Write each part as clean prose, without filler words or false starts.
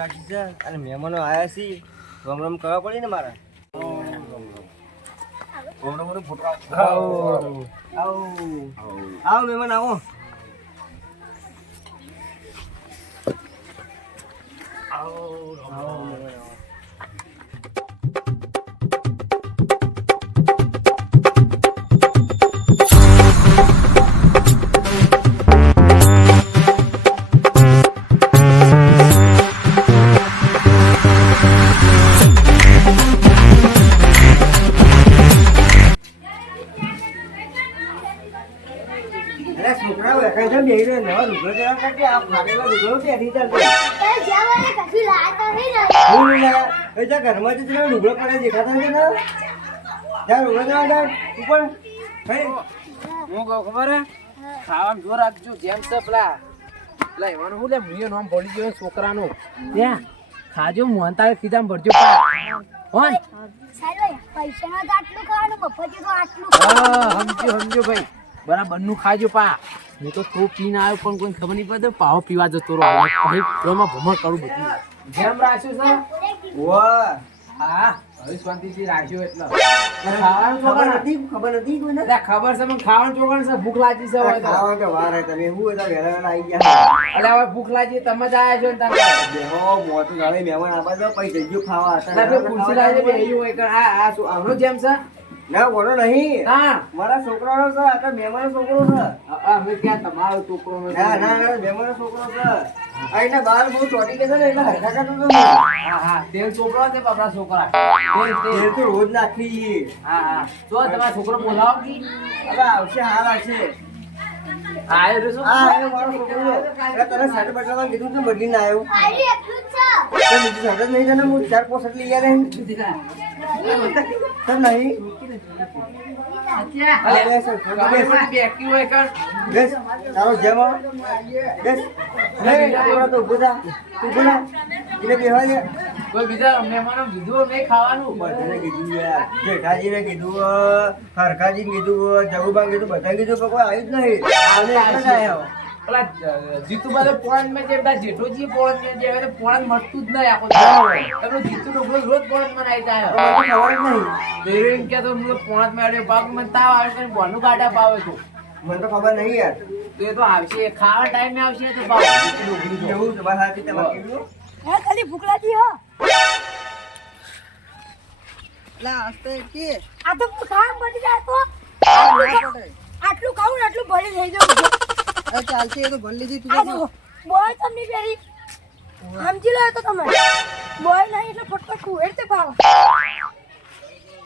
રાખી છે અને મહેમાનો આવ્યા છે રમ રમ કરવા પડી ને મારા આવો મહેમાન આવો છોકરાનું ત્યાં ખાજો મોહનતા કીધા ભરજો સમજો ભાઈ બરાબર નું ખાજો પા હું તો તું પીને આવ્યો પણ કોઈ ખબર નહીં પડે પાવો પીવા જતો રહો ભમણ કરું બધું જેમ રાખ્યું છે હા હવે શાંતિથી રાખ્યો એટલે ખાવાનું ખબર નથી કોઈને ખબર છે પણ ખાવાનું ચોકણ છે ભૂખ લાગી છે હવે ખાવા કે વાર હે તમે હું હતા વેલા વેલા આવી ગયા એટલે હવે ભૂખ લાગી તમે જ આયા છો ને તમે મોટું જાણે મહેમાન આપા તો પૈસા જજો ખાવા હતા તમે ખુરશી લાગે બેહી હોય કે આ શું આવનો જેમ છે ના બોલો નહીં હા મારા છોકરાનો છે આ તો મહેમાનનો છોકરો છે અમે ક્યાં તમારો છોકરો ના ના ના મહેમાનનો છોકરો છે આ એના બાર બહુ ચોટી ગયા છે ને એટલે હરખા કરતો તો હા તેલ છોકરો છે બાપરા છોકરા તેલ તો રોજ નાખી હા જો તમારો છોકરો બોલાવો કી હવે આવશે હાલ આવશે મારો છોકરો તને સાડે બદલાવા કીધું તો બદલીને આવ્યો બીજું સાડે જ નહીં તને હું 4-5 લઈ આવ્યા નહીં તારો જેમ કોઈ બીજા મહેમાનો કીધું નહીં ખાવાનું બધાને કીધું યાર જેઠાજીને કીધું હરખાજીને કીધું જગુબા કીધું બધા કીધું પણ કોઈ આવ્યું જ નહીં પેલા જીતુભાઈ પોળન મેં જે જેઠોજી પોળન મેં જે પોળન મળતું જ નહીં આખો જીતુ રોજ પોળન માં આવી જાય ખબર જ નહીં કે તો પોળન માં પાક મને તાવ આવે છે બોનું ગાડા પાવે છે મને તો ખબર નહીં યાર તો એ તો આવશે ખાવા ટાઈમે આવશે તો પાવ એવું તમારે હાથી તમારે કીધું ખાલી ભૂખ લાગી હો આ તો ખાવા પડી જાય તો આટલું ખાવું ને આટલું ભરી થઈ જાવ ચાલશે એ તો ભરી લીધી બોય તમને બેરી સમજી લો તો તમે બોય નહીં એટલે ફટફટ કુવેર તે ભાવ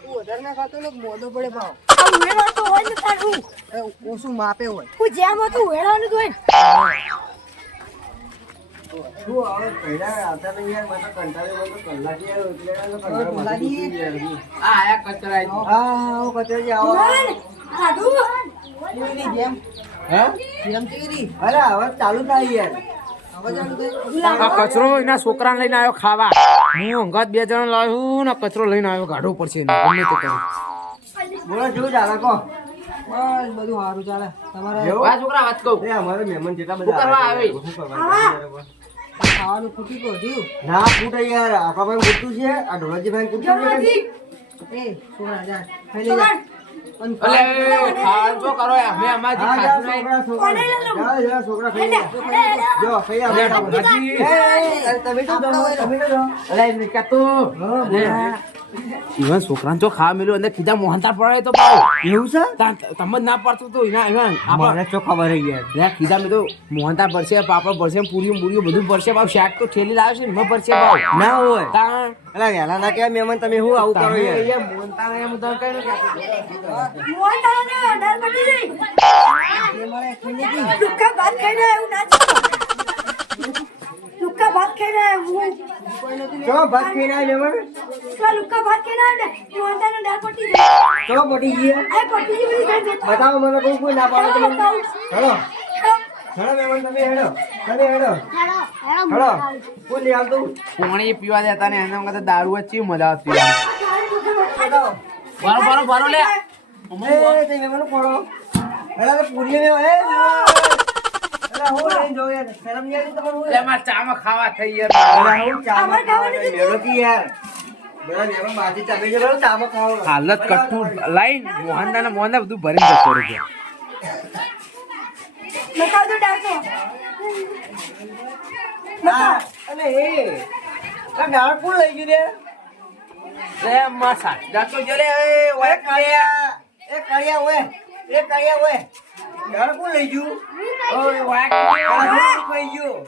વધારે ના ખાતો ને મોદો પડે ભાવ આ ઉહેડા તો હોય ને તારું ઓછું માપે હોય હું જેમ હતું ઉહેડાનું જ હોય શું હવે પહેલા આવતા નહીં યાર મને કંટાળ્યો મને કલાકી યાર એટલે આ આયા કચરા આવો કચરાજી આવો સાધુ હે અરે હવે ચાલુ થાય યાર આ કચરો એના છોકરાને લઈને આવ્યો ખાવા હું અંગત 2 જણ લાવ્યું ને કચરો લઈને આવ્યો ગાઢો પડશે ગમે તે કરે બોલો શું ચાલે કહો બસ બધું સારું ચાલે તમારે આ છોકરા વાત કહું અમારે મહેમાન જેટલા શું કરવા આવે? ખાવાનું ખૂટી ગયું ના ફૂટે યાર આપણા ભાઈ ફૂટતું છે આ ઢોલાજી ભાઈ ફૂટતું છે એ છોકરા જા ખાઈ લેજા અલે ખાવાનું શું કરો અમે અમાજી ખાધું નહીં છોકરા ખાઈ લે જો ખાઈ આવે તમે તો અલે એમ કે તો ઈવન છોકરાને તો ખાવા મળ્યું અંદર કીધા મોહનતા પડે તો પાવ એવું છે તમે જ ના પડતું તો એના ઈવન મને તો ખબર હે યાર કીધા મેં તો મોહનતા પડશે પાપડ પડશે પૂરીઓ મૂરીઓ બધું પડશે પાવ શાક તો ઠેલી લાવે છે એમાં પડશે પાવ ના હોય તાણ અલા વેલા ના કે મહેમાન તમે શું આવું કરો યાર મોહનતા ને એમ તો કઈ ન મોય તાને ડર પડી ગઈ લુક્કા ભાત ખાઈને એવું ના લુક્કા ભાત ખાઈને હું ચલો ભાત ખાઈને આવે મહેમાન લુક્કા ભાત ખાઈને મોય તાને ડર પડી ગઈ ચલો પટી ગઈ આ પટી ગઈ બધી ખાઈ જતો બતાવો મને કોઈ ના પાડે તો હેલો હેલો મહેમાન તમે હેલો હેલો કોણ લઈ આવતું પાણી પીવા દેતા ને એના કરતા દારૂ જ ચી મજા આવતી બારો લે એ તે મહેમાન પડો હેલો તો પૂરી મે એ હેલો હું લઈને જાઉં યાર? શરમ નહીં આવતી તમારે? એટલે મારે ચામાં ખાવા થઈ યાર અરે હું ચામાં ખાવા નહીં, મેળો કી યાર. બધા મહેમાન બાજી ચાબી છે, બરાબર? ચામાં ખાવા. હાલત કટું લાઈન મોહનદાના મોહનદા બધું ભરીને જતો રહ્યો. બતાવજો ડાકો. હા, અને એ આ ગાળ કોણ લઈ ગયું રે? લે માં સાડા તો જરે એ ઓય કાળિયા, એ કાળિયા ઓય, એ કાળિયા ઓય. ગાળ કોણ લઈ ગયું? ઓય વાક આ શું લઈ ગયું?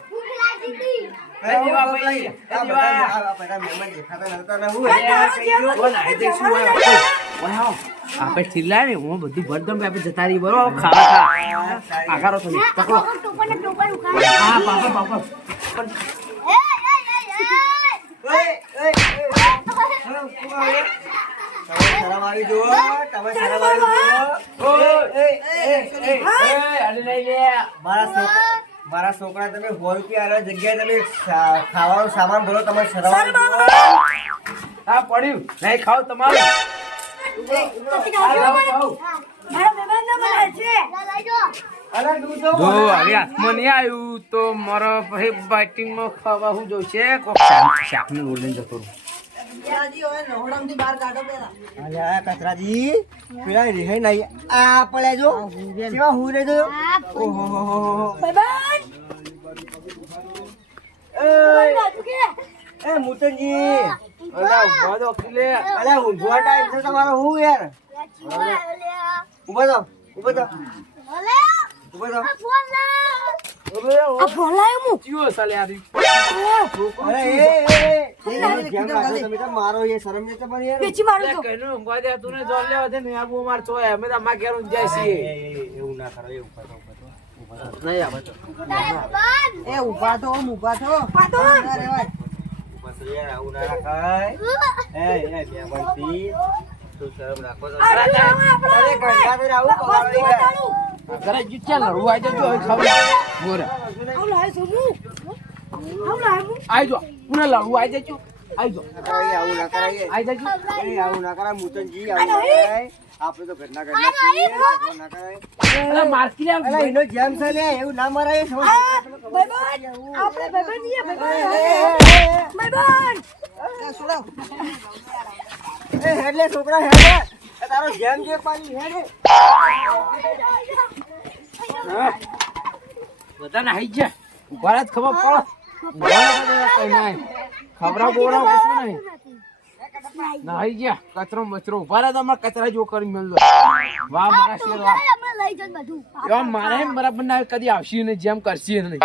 એ દીવા ભાઈ, એ દીવા. આ બધા મહેમાન દેખાતા નતા ને હું આ તારો જેવો બોલ આઈ જઈ શું હોય ઓય આવો આપણે ચિલ્લાય ને હું બધું ભરદમ આપણે જતા રહી બરોબર ખાવા ખા આકારો તો પકડો હા બાપા બાપા પણ ઓય ઓય શરમ આવી જો, તમે શરમ આવી જો. ઓય એ અરે લઈ લે મારા છોકરા તમે હોલ કે આ જગ્યાએ તમે ખાવાનો સામાન ભરો, તમે શરમ આવી જો. હા પડ્યું નહીં ખાવ તમારું અરે દૂધ દો. જો હવે હાથમાં નહીં આવ્યું તો મારો પછી બાઇટિંગમાં ખાવા હું જોઈશે કોક શાકનું રોલ લઈને જતો રહું દાદી હવે નહોડામાંથી બહાર કાઢો પેલા. અરે આ કચરાજી પેલા રિહાઈ નહીં આ પડે જો કેવા હુરે જો. ઓહો હો હો હો. એ મુતનજી અલા ઉભા દો કિલે અરે ઊંઘવા ટાઈમ છે તમારો હું યાર. ઉભા થો ઉભા થો ઉભા થો. જીવો સાલે આરી અરે એ જેમ રાખો તમે તો મારો એ શરમ નહીં તમારી યાર. કઈનું ઊંઘવા દે તું ને જોર લેવા દે ને આબુ માર ચોય અમે તો માં ઘેર જાય છીએ એવું ના કરો, એ ઉભા થો ઉભા થો. નહીં આવે તો એ ઊભા થો આમ ઊભા થો. ના રેવાય. ઉભા થો યાર, આવું ના રખાય. એ બેવંતી તું શરમ રાખો તો. અરે ઘંટા તો આવું પવાડો નહીં થાય. ઘરે જીત્યા લડવું આવી જજો હવે ખબર બોરે આઈ જો પુને લડવું આવી જજો આઈ જો આવું ના કરાય, આઈ જજો આવું ના કરાય મુતનજી, આવું ના કરાય. આપણે તો ઘરના છીએ, આવું ના કરાય. અરે મારકી લે અલા એનો જેમ છે લે, એવું ના મરાય. એટલે છોકરા હેડે તારો જેમ જે પાણી હેડે. બધા નાહી ગયા ઉભા જ ખબર પડો કઈ નહીં ખબરા બોરા કશું નહીં નાહી ગયા કચરો મચરો ઉભા રહ્યા તમારે કચરા જો કરી મેળવો વાહ મારા શેર વાહ એવા મારે બરાબર ના કદી આવશે નહીં જેમ કરશે નહીં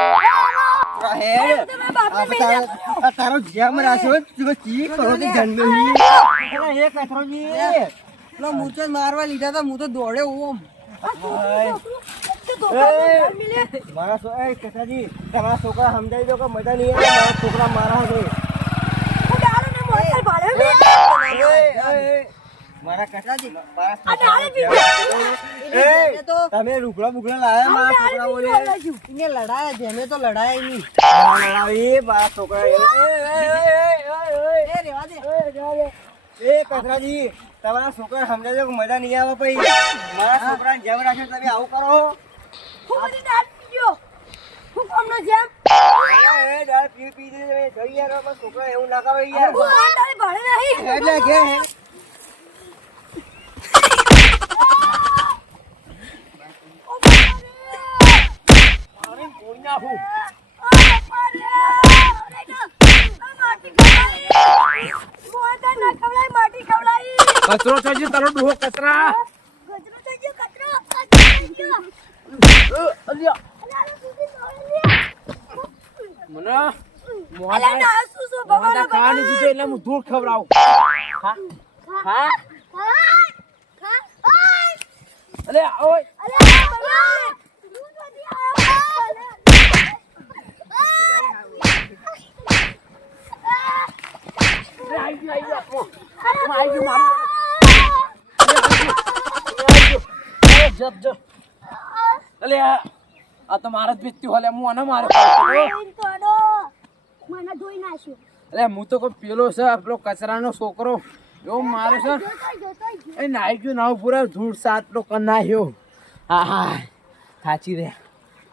તારો જેમ રાખ્યો તું ચી કરો તે જન્મ એ કચરોજી પેલો મૂર્છો મારવા લીધા હતા હું તો દોડ્યો ઓમ. મારા કચાજી તમારા છોકરા સમજાવી દો કે મજા નહીં આવે, મારા છોકરા મારા છે. મારા કચાજી તમે રૂગડા બુગડા લાયા મારા છોકરાઓને. એને લડાયા જેને તો લડાયા નહીં. મારા છોકરા એ રેવા દે. એ કચરાજી તમારા છોકરા સમજાવજો કે મજા નહીં આવે પછી. મારા છોકરાને જેમ રાખ્યો તમે આવું કરો. છોકરા એવું ના કરો યાર. એટલે કે કચરો થઈ તારો ડોહો કચરા મને મોહનદા ખાવાની દીધું એટલે હું ધૂળ ખવડાવું હા હા અલે ઓય અલે આ તો મારા જ પીતી હોલે હું આને મારે અલે હું તો કોઈ પેલો છે પેલો કચરાનો છોકરો એવો મારે છે એ નાઈ ગયો નાવ પૂરા ધૂળ સાત નો કનાયો હા હા થાચી રે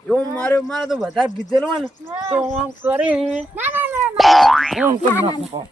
એવું મારે તો વધારે પીધેલું હોય ને તો આમ કરે ના ના ના ના એમ કરી નાખું.